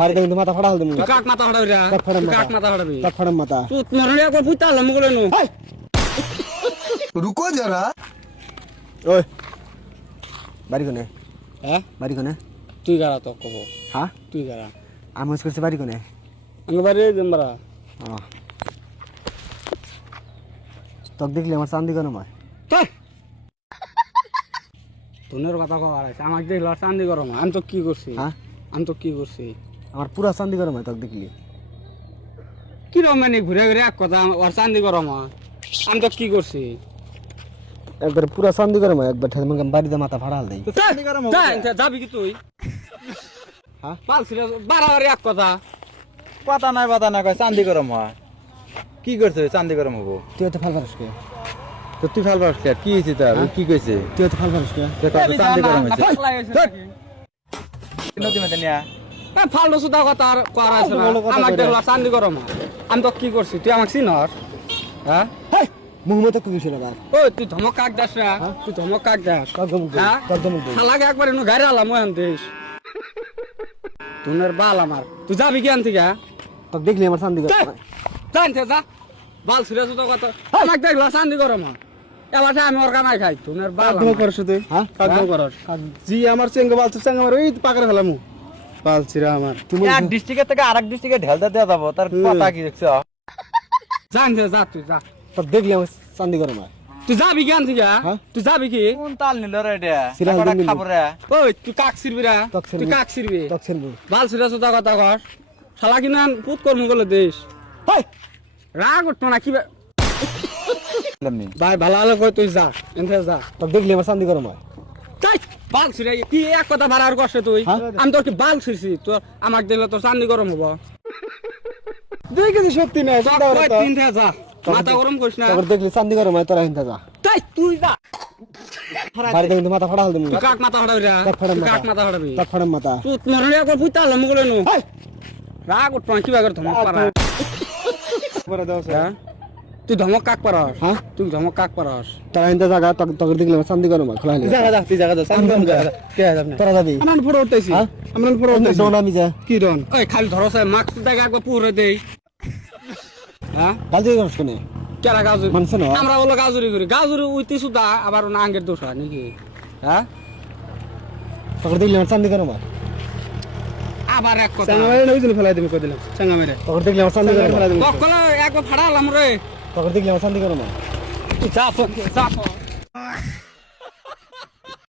বাড়ি দেখুন মাথা ফাড়া হল তুই কাক মাথা ফাড়াবি রা কাক মাথা ফাড়াবি কাক ফাড়াম মাথা তুই মরনে একবার পুইতা হলাম বলে নু रुको जरा ওই বাড়ি কোনে হ্যাঁ বাড়ি কোনে তুই গারা তো কব হ্যাঁ তুই গারা আমি মনে করছি বাড়ি কোনে আমি বাড়ি জম্বরা তোকে দেখলে আমার চান্দি গরম হয় তোনের কথা কবার আছে আমাকে দেখল চান্দি গরম আমি তো কি করছি হ্যাঁ আমি তো কি করছি আমার পুরা চান্দি গরম হয় তোকে দেখলি কি রকম মানে ঘুরে ঘুরে এক কথা ওর চান্দি গরম হয় আমি তো কি করছি একবার পুরা চান্দি গরম হয় একবার ঠেলে বাড়িতে মাথা ফাড়া হল দেই যাবি কি তুই হ্যাঁ পালছিল বাড়াবাড়ি এক কথা পাতা নাই কয় চান্দি গরম হয় কি করছে চান্দি গরম হবো তুই তো ফাল ফালস কে তো তুই ফাল পাস কি হয়েছে তার কি কইছে তুই তো ফাল ফালস কে চান্দি গরম হয়েছে পাগলা হয়েছে নাকি? নদী মধ্যে নিয়া ফালতু সুদা কথা আর করা আছে না আমাকে দেখল চান্দি গরম হয় আমি তো কি করছি তুই আমাকে চিনস হ্যাঁ মুখ মতো কি কিছু লাগা ও তুই ধমক কাক দাস না তুই ধমক কাক দাস কাক মুখ দে হ্যাঁ? কাক মুখ দে শালাকে একবার এনে গাড়ি আলাম ওখান দেশ তোনের বাল আমার তুই যাবি কি আনতি গা তোকে দেখলি আমার চান্দি গরম হয় জানতে যা বাল ছিঁড়ে তো কথা আমাকে দেখলো চান্দি গরম হয় এবার আমি ওর কামাই খাই তোনের বাল কাক করছ তুই হ্যাঁ কাক করছ জি আমার চেঙ্গা বাল চেঙ্গা আমার ওই পাকড়ে ফেলামু বাল ছিরা আমার তুমি এক ডিস্ট্রিক্টের থেকে আরেক ডিস্ট্রিক্টে ঢেলতে দেওয়া যাবো তার কথা কি দেখছ জানতে যা তুই যা তোকে দেখলি আমার চান্দি গরম হয় তুই যাবি কি আনতি গা হ্যাঁ? তুই যাবি কি কোন তাল নিল রে এটা সিরাজ কটা দিন খাবো রে ওই তুই কাক ছিড়বি রা কাক ছিড়বি। তুই কাক ছিড়বি তোকে ছেড়বো বাল ছিঁড়ে তো কথা কর শালা কিনা পুত কর্ম করলো দেশ হাই রাগ উঠতো না কি এমনি ভাই ভালো ভালো কই তুই যা এনতে যা তোকে দেখলি আমার চান্দি গরম হয় তাই বাল ছিঁড়ে কি এক কথা বাড়ার করছে তুই হ্যাঁ? আমি তোর কি বাল ছিঁড়ছি তো আমাকে দিলে তোর চান্দি গরম হবো তুই কিছু সত্যি না চিন্তা করে তো তিন থেকে যা মাথা গরম করিস না তোকে দেখলি চান্দি গরম হয় তোরা হিনতে যা তাই তুই যা বাড়ি দেখুন মাথা ফাড়া হল দেই তুই কাক মাথা হড়াবি রা কাক ফাড়াম তুই মাথা। কাক মাথা হড়াবি কাক ফাড়াম মাথা তুই মরনে একবার পুইতা হলাম বলে নু হাই রাগ উঠতো না কি বাগর ধমক পারা করে দাও হ্যাঁ? তুই ধমক কাক পারস হ্যাঁ? তুই ধমক কাক পারস তোরা হিনতে জায়গা তোকে দেখলি আমার চান্দি গরম হয় খোলা হলে জায়গা যা তুই জায়গা যা সামনে জায়গা কে আছে আপনি তোরা যাবি আমরা ফটো উঠাইছি হ্যাঁ? আমরা ফটো উঠাইছি দৌড় আমি যা কি ডন ওই খালি ধরছে মাস্ক দেখে একবার পুরে দেই হ্যাঁ গালজি করছ কোনে কেরা গাজুরি মানছ না আমরা বলো গাজুরি করি গাজুরি উইতি সুদা আবার না আঙ্গের দোষ হয় নাকি হ্যাঁ তোকে দেখলি আমার চান্দি গরম হয় আবার এক কথা চাঙ্গা মেরে নই ফেলাই দিবি কই দিলাম চাঙ্গা মেরে তোকে দেখলি আমার চান্দি গরম হয় ফেলাই দিবি কখনো একবার ফাড়ালাম রে তোকে দেখলি আমার চান্দি গরম হয় তুই যা তো, যা তো।